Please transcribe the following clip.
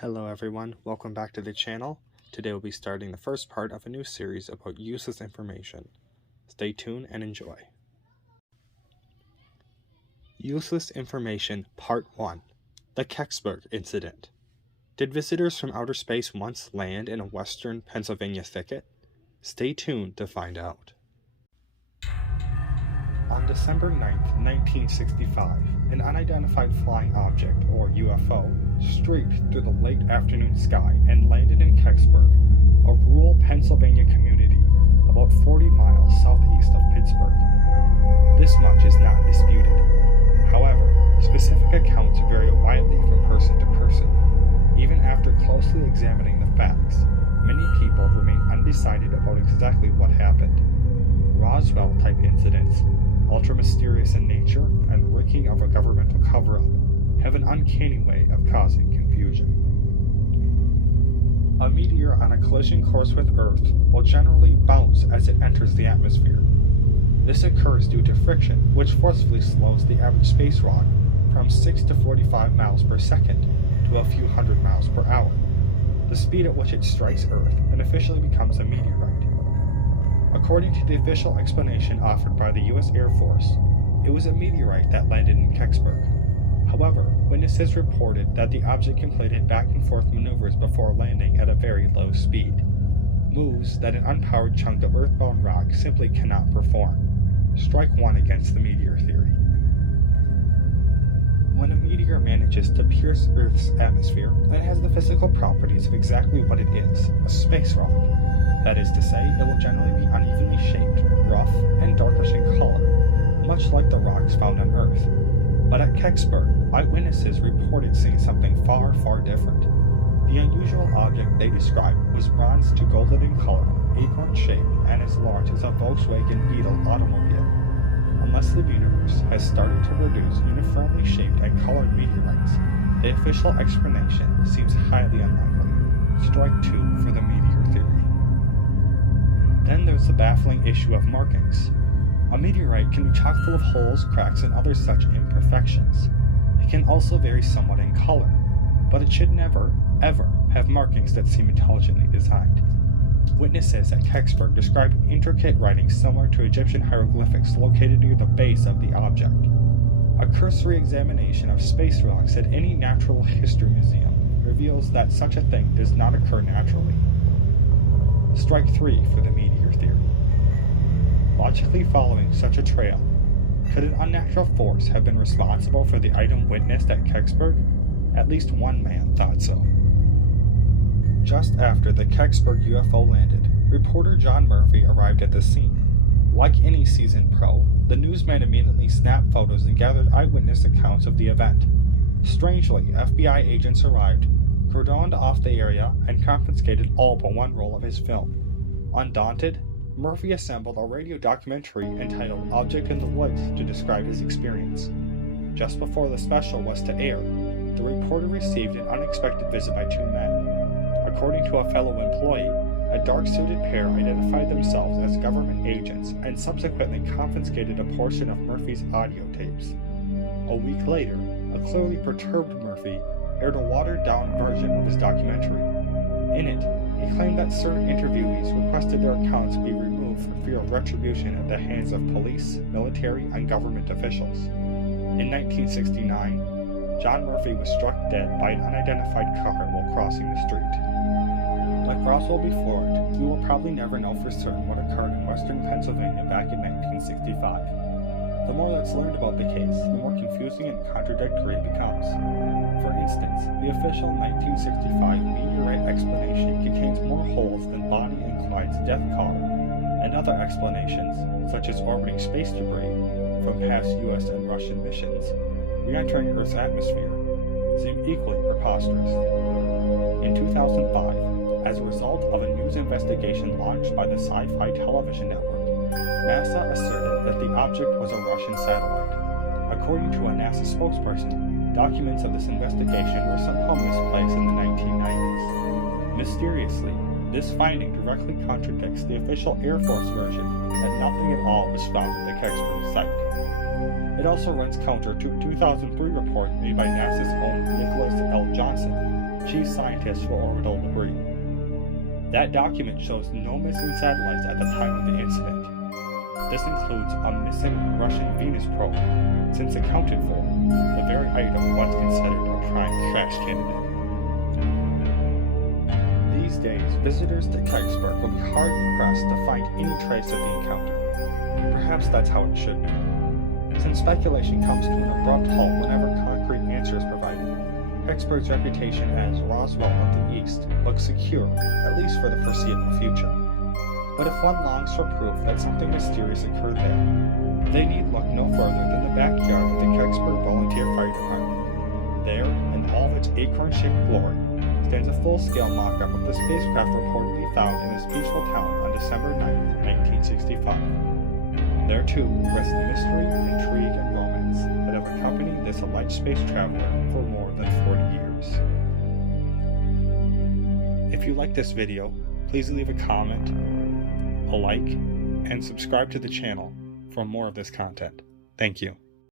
Hello everyone, welcome back to the channel. Today we'll be starting the first part of a new series about useless information. Stay tuned and enjoy. Useless Information Part 1. The Kecksburg Incident. Did visitors from outer space once land in a western Pennsylvania thicket? Stay tuned to find out. On December 9, 1965, an unidentified flying object, or UFO, streaked through the late afternoon sky and landed in Kecksburg, a rural Pennsylvania community about 40 miles southeast of Pittsburgh. This much is not disputed. However, specific accounts vary widely from person to person. Even after closely examining the facts, many people remain undecided about exactly what happened. Roswell-type incidents, ultra-mysterious in nature, and the wreaking of a governmental cover-up have an uncanny way of causing confusion. A meteor on a collision course with Earth will generally bounce as it enters the atmosphere. This occurs due to friction, which forcefully slows the average space rock from 6 to 45 miles per second to a few hundred miles per hour, the speed at which it strikes Earth and officially becomes a meteorite. According to the official explanation offered by the U.S. Air Force, it was a meteorite that landed in Kecksburg. However, witnesses reported that the object completed back-and-forth maneuvers before landing at a very low speed, moves that an unpowered chunk of earthbound rock simply cannot perform. Strike one against the meteor theory. When a meteor manages to pierce Earth's atmosphere, it has the physical properties of exactly what it is, a space rock. That is to say, it will generally be unevenly shaped, rough, and darkish in color, much like the rocks found on Earth. But at Kecksburg, eyewitnesses reported seeing something far, far different. The unusual object they described was bronze to golden in color, acorn-shaped, and as large as a Volkswagen Beetle automobile. Unless the universe has started to produce uniformly shaped and colored meteorites, the official explanation seems highly unlikely. Strike two for the meteor theory. Then there's the baffling issue of markings. A meteorite can be chock full of holes, cracks, and other such imperfections. It can also vary somewhat in color, but it should never, ever have markings that seem intelligently designed. Witnesses at Kecksburg described intricate writing similar to Egyptian hieroglyphics located near the base of the object. A cursory examination of space rocks at any natural history museum reveals that such a thing does not occur naturally. Strike three for the meteor theory. Logically following such a trail, could an unnatural force have been responsible for the item witnessed at Kecksburg? At least one man thought so. Just after the Kecksburg UFO landed, reporter John Murphy arrived at the scene. Like any seasoned pro, the newsman immediately snapped photos and gathered eyewitness accounts of the event. Strangely, FBI agents arrived, cordoned off the area, and confiscated all but one roll of his film. Undaunted, Murphy assembled a radio documentary entitled Object in the Woods to describe his experience. Just before the special was to air, the reporter received an unexpected visit by two men. According to a fellow employee, a dark-suited pair identified themselves as government agents and subsequently confiscated a portion of Murphy's audio tapes. A week later, a clearly perturbed Murphy aired a watered-down version of his documentary. In it, he claimed that certain interviewees requested their accounts be removed for fear of retribution at the hands of police, military, and government officials. In 1969, John Murphy was struck dead by an unidentified car while crossing the street. Like Roswell before it, we will probably never know for certain what occurred in western Pennsylvania back in 1965. The more that's learned about the case, the more confusing and contradictory it becomes. For instance, the official 1965 meteorite explanation contains more holes than Bonnie and Clyde's death car, and other explanations, such as orbiting space debris from past US and Russian missions, re-entering Earth's atmosphere, seem equally preposterous. In 2005, as a result of a news investigation launched by the Sci-Fi television network, NASA asserted that the object was a Russian satellite. According to a NASA spokesperson, documents of this investigation were somehow misplaced in the 1990s. Mysteriously, this finding directly contradicts the official Air Force version that nothing at all was found at the Kecksburg site. It also runs counter to a 2003 report made by NASA's own Nicholas L. Johnson, chief scientist for orbital debris. That document shows no missing satellites at the time of the incident. This includes a missing Russian Venus probe, since accounted for, the very item once considered a prime crash candidate. These days, visitors to Kecksburg will be hard-pressed to find any trace of the encounter. Perhaps that's how it should be, since speculation comes to an abrupt halt whenever concrete answer is provided. Kecksburg's reputation as Roswell of the East looks secure, at least for the foreseeable future. But if one longs for proof that something mysterious occurred there, they need look no further than the backyard of the Kecksburg Volunteer Fire Department. There, in all of its acorn-shaped glory, stands a full-scale mock-up of the spacecraft reportedly found in this peaceful town on December 9, 1965. There too rests the mystery, intrigue, and romance that have accompanied this alleged space traveler for more than 40 years. If you like this video, please leave a comment, a like, and subscribe to the channel for more of this content. Thank you.